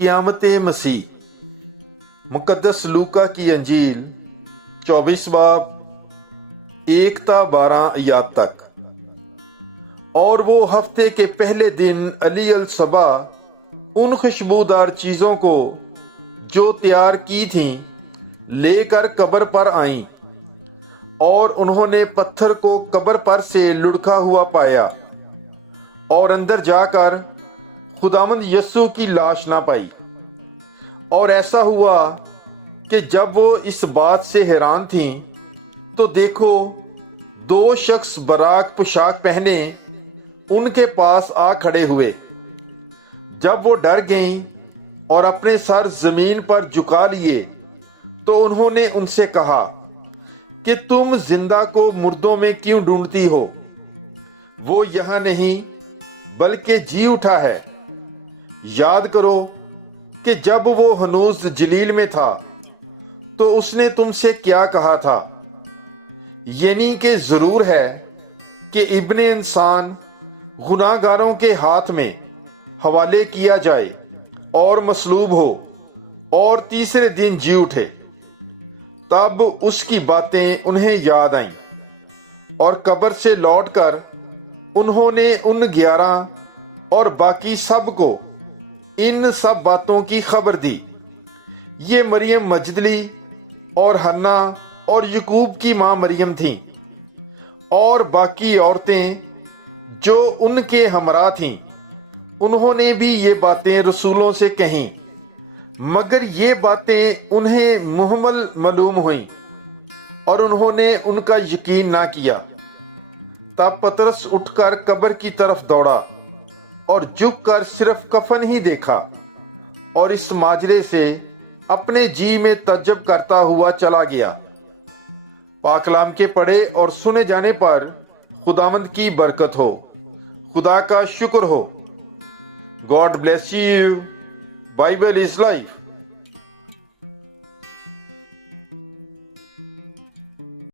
क़यामत मसीह। मुक़द्दस लूका की अंजील 24 बाब 1 ता 12 आयत तक। और वो हफ्ते के पहले दिन अली अल सबा उन खुशबूदार चीज़ों को जो तैयार की थीं लेकर कब्र पर आईं, और उन्होंने पत्थर को कब्र पर से लुढ़का हुआ पाया और अंदर जाकर खुदावंद यस्सु की लाश ना पाई। और ऐसा हुआ कि जब वो इस बात से हैरान थीं तो देखो, 2 शख्स बराक पोशाक पहने उनके पास आ खड़े हुए। जब वो डर गईं और अपने सर जमीन पर झुका लिए तो उन्होंने उनसे कहा कि तुम जिंदा को मुर्दों में क्यों ढूंढती हो? वो यहाँ नहीं बल्कि जी उठा है। याद करो कि जब वो हनूज जलील में था तो उसने तुमसे क्या कहा था, यानी कि जरूर है कि इब्ने इंसान गुनाहगारों के हाथ में हवाले किया जाए और मसलूब हो और तीसरे दिन जी उठे। तब उसकी बातें उन्हें याद आईं और कब्र से लौटकर उन्होंने उन 11 और बाकी सब को इन सब बातों की खबर दी। ये मरियम मजदली और हन्ना और यकूब की माँ मरियम थीं, और बाकी औरतें जो उनके हमरा थीं। उन्होंने भी ये बातें रसूलों से कहीं, मगर ये बातें उन्हें मुहम्मल मालूम हुईं और उन्होंने उनका यकीन ना किया। तब पतरस उठकर कब्र की तरफ दौड़ा और झुककर सिर्फ कफन ही देखा और इस माजरे से अपने जी में तज्जब करता हुआ चला गया। पाकलाम के पढ़े और सुने जाने पर खुदावंद की बरकत हो। खुदा का शुक्र हो। God bless you. Bible is life.